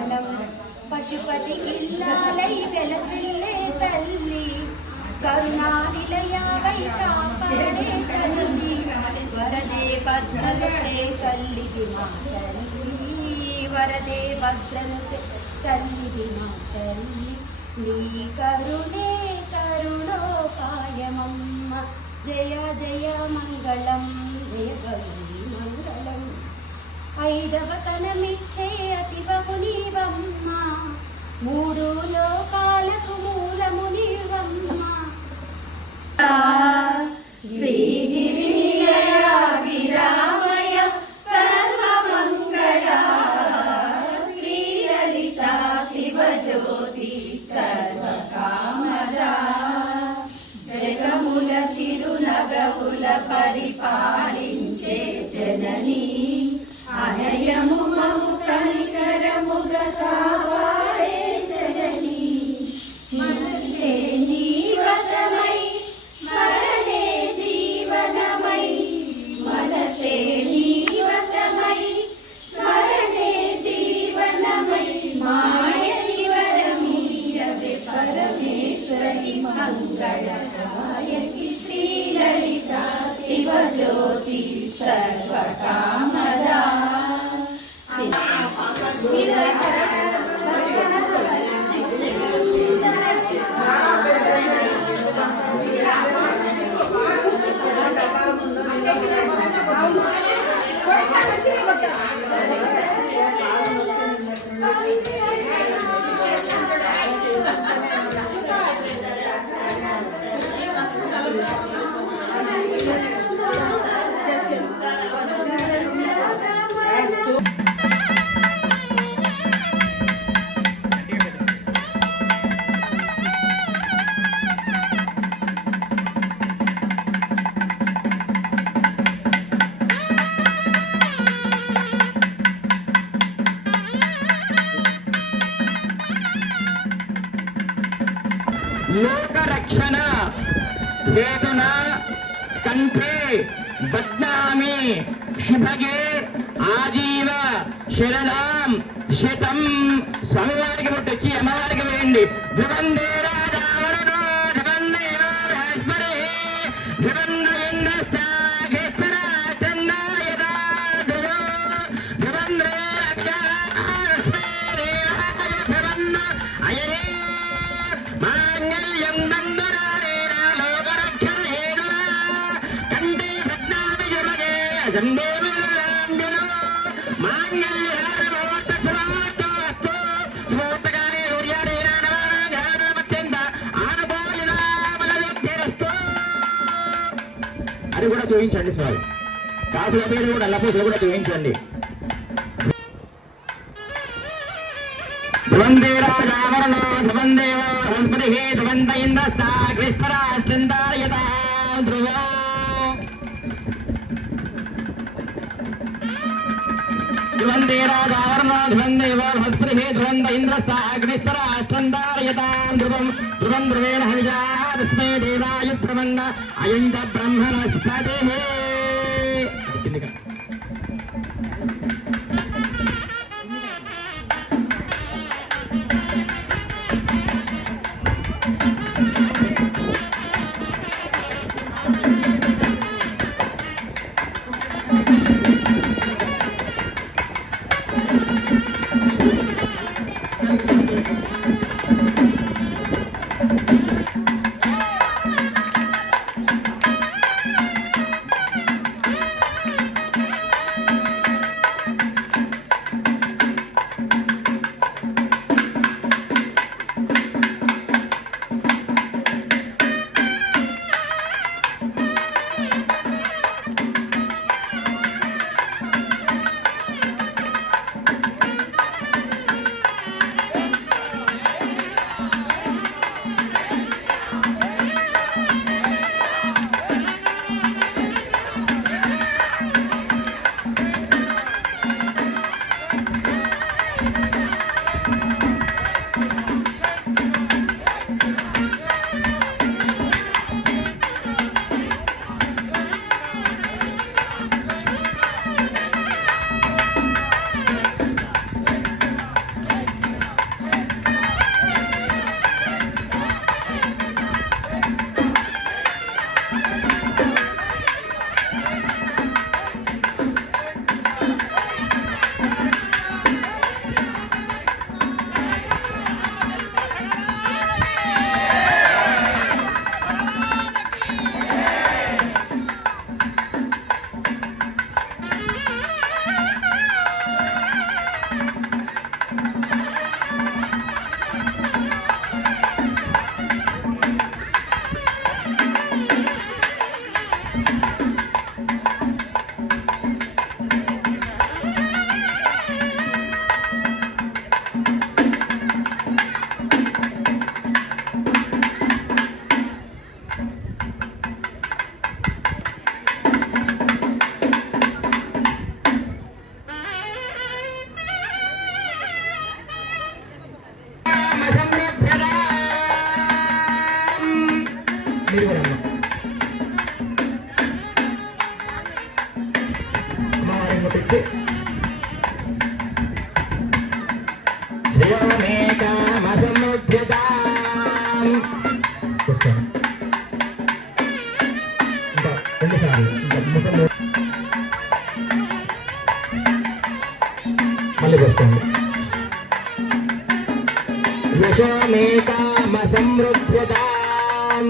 మంగళం పశుపతి ఇల్లాలై వెలసిల్లే తల్లి కరుణా నిలయావై కాపాడే తల్లి వరదే భద్రనుతే తల్లికి మా తల్లి వరదే భద్రనుతే తల్లికి మా తల్లి నీ కరుణే కరుణోపాయమమ్మ జయ జయ మంగళం జయ గౌరీ మంగళం ఐదవతనమిచ్చే అతివము నీవమ్మ మూడు లోకాలకు మూలము నీవమ్మ శ్రీగిరిరామయ సర్వమంగళ శ్రీలలిత శివజ్యోతి సర్వకామద జగముల చిరునగవుల పరిపాలించే జననీ అనయము మము కనికరముగా కాపాడే జననీ మనసే నీ వశమై స్మరణే జీవనమై మనసే నీ వశమై స్మరణే జీవనమై మాయని వరమీయవే పరమేశ్వరి మంగళదాయకి శ్రీలలిత శివజ్యోతి సర్వకామదా లోకరక్షణ వేదన కంఠే బధ్నామి శుభగే ఆజీవ శరణాం శతం స్వామివారికి ముట్టొచ్చి అమ్మవారికి వేయండి ధ్రువందే రాజావరణో ధ్రువందేవో రాజ్మరే ధ్రువంద ఇంద్రస్థాఘేశ్వర చందాయదా ధ్రువో ధ్రువంద్రే రక్షాస్మే ధ్రువన్న అయే మాంగళ్యం దండరారేణ లోకరక్షణ హేతునా కంఠే బధ్నామి శుభగే సందేవిలో మాంగళ్యహారమోర్త సురాటో అస్తు స్మూర్తగానే సూర్యాడే రాణవాణాత్యంత ఆనుభోలినామలవ్యక్తిరస్తు అది కూడా చూపించండి స్వామి కాసుల పేరు కూడా అల్లపూసలు కూడా చూపించండి ధ్రువందే రాజావరణో ధ్రువందేవ బృహస్పతి ధ్రువంత ఇంద్రస్థాగ్రేశ్వరాశ్చందాయతా ధ్రువో ధ్రువందే రాజావరణో ధ్రువందేవ బృహస్పతి ధ్రువంత ఇంద్రస్థాగ్రేశ్వరాశ్చందాయతా ధ్రువం ధ్రువం ధ్రువేణ హవిషా తస్మై దేవాయ ప్రమన్న అయం చ బ్రహ్మణస్పతి శ్రియో మే కామ సమృద్ధ్యతాం. కూర్చోండి. ఇంకా రెండుసార్లు ఇంకా ముఖంలో మళ్ళీ కూర్చోండి. యశో మే కామ సమృద్ధ్యతాం.